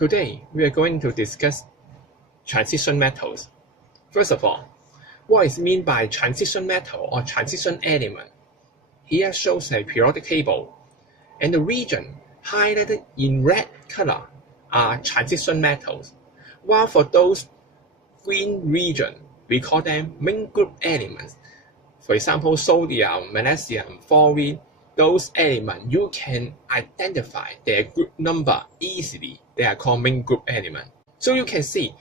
Today, we are going to discuss transition metals. First of all, what is meant by transition metal or transition element? Here shows a periodic table, and the region highlighted in red color are transition metals, while for those green region, we call them main group elements. For example, sodium, magnesium, fluorine, those elements you can identify their group number easily. They are called main group elements. So you can see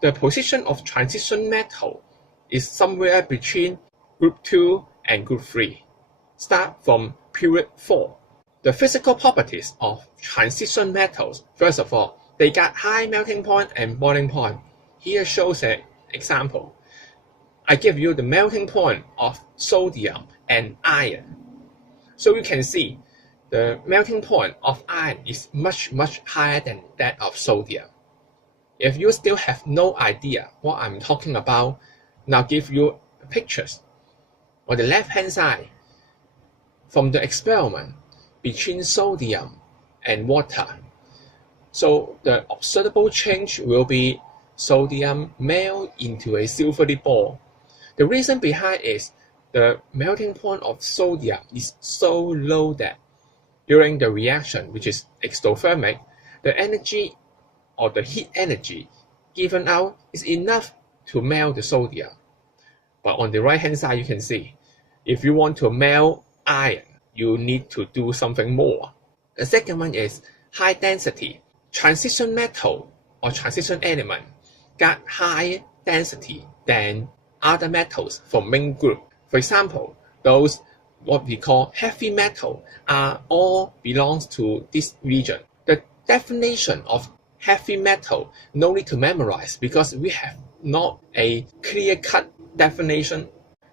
the position of transition metal is somewhere between group 2 and group 3. Start from period 4. The physical properties of transition metals, first of all, they got high melting point and boiling point. Here shows an example. I give you the melting point of sodium and iron. So you can see the melting point of iron is much higher than that of sodium. If you still have no idea what I'm talking about, now give you pictures. On the left hand side, from the experiment between sodium and water. So the observable change will be sodium melt into a silvery ball. The reason behind is the melting point of sodium is so low that during the reaction, which is exothermic, the energy or the heat energy given out is enough to melt the sodium. But on the right hand side, you can see, if you want to melt iron, you need to do something more. The second one is high density. Transition metal or transition element got higher density than other metals from main group. For example, those what we call heavy metal are all belongs to this region. The definition of heavy metal no need to memorize because we have not a clear-cut definition.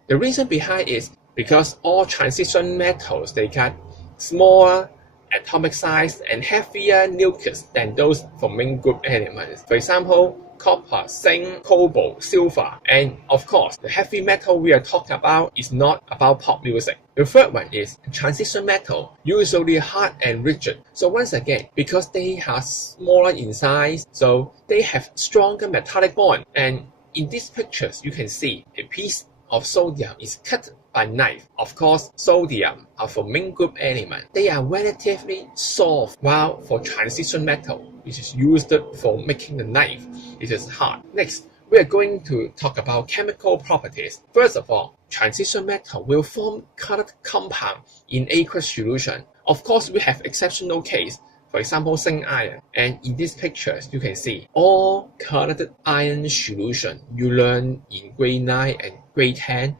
The reason behind is because all transition metals they got smaller atomic size and heavier nucleus than those from main group elements. For example, copper, zinc, cobalt, silver, and of course, the heavy metal we are talking about is not about pop music. The third one is transition metal, usually hard and rigid. So once again, because they are smaller in size, so they have stronger metallic bond. And in these pictures, you can see a piece of sodium is cut by knife. Of course, sodium are for main group element. They are relatively soft, while for transition metal, which is used for making the knife, it is hard. Next, we are going to talk about chemical properties. First of all, transition metal will form colored compound in aqueous solution. Of course, we have exceptional case. For example, zinc iron. And in these pictures, you can see all colored iron solution you learn in grade 9 and grade 10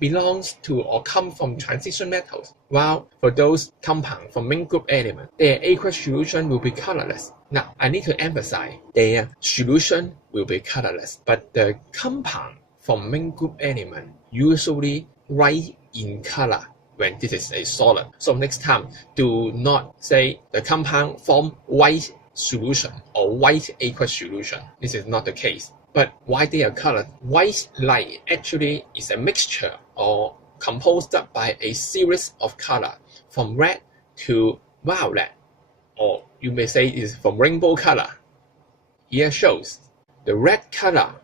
belongs to or come from transition metals. While for those compounds from main group element, their aqueous solution will be colorless. Now, I need to emphasize their solution will be colorless, but the compound from main group element usually white in color when this is a solid. So next time, do not say the compound form white solution or white aqueous solution. This is not the case. But why they are colored? White light actually is a mixture or composed by a series of color from red to violet, or you may say it is from rainbow color. Here shows the red color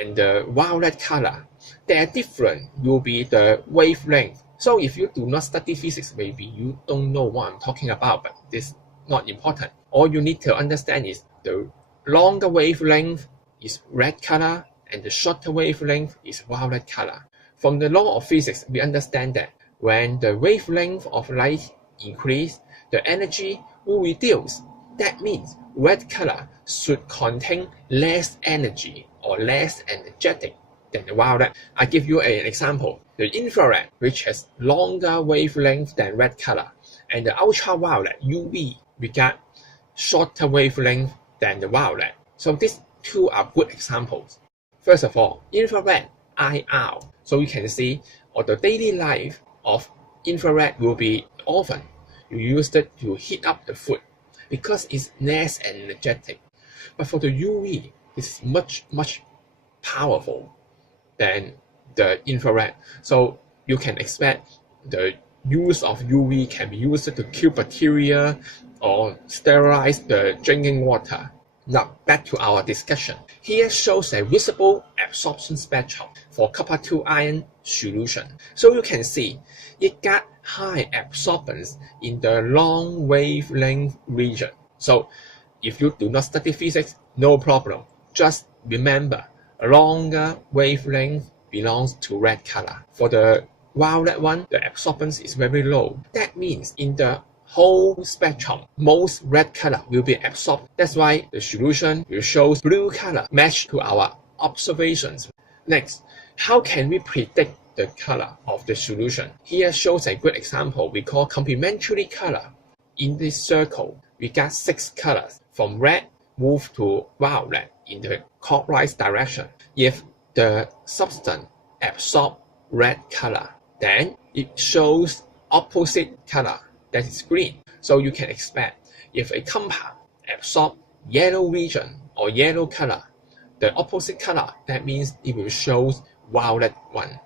and the violet color. Their difference will be the wavelength. So if you do not study physics, maybe you don't know what I'm talking about, but this is not important. All you need to understand is the longer wavelength is red color and the shorter wavelength is violet color. From the law of physics, we understand that when the wavelength of light increase, the energy will reduce. That means red color should contain less energy or less energetic than the violet. I give you an example. The infrared, which has longer wavelength than red color, and the ultraviolet UV, we got shorter wavelength than the violet. So these two are good examples. First of all, infrared IR. So you can see on the daily life of infrared will be often you use it to heat up the food because it's less energetic. But for the UV, it's much powerful than the infrared. So you can expect the use of UV can be used to kill bacteria or sterilize the drinking water. Now back to our discussion. Here shows a visible absorption spectrum for copper 2 ion solution. So you can see it got high absorbance in the long wavelength region. So if you do not study physics, no problem. Just remember, a longer wavelength belongs to red color. For the violet one, the absorbance is very low. That means in the whole spectrum, most red color will be absorbed. That's why the solution will show blue color matched to our observations. Next, how can we predict the color of the solution? Here shows a good example we call complementary color. In this circle, we got 6 colors. From red, move to violet in the clockwise direction. If the substance absorbs red color, then it shows opposite color, that is green. So you can expect if a compound absorbs yellow region or yellow color, the opposite color, that means it will show violet one.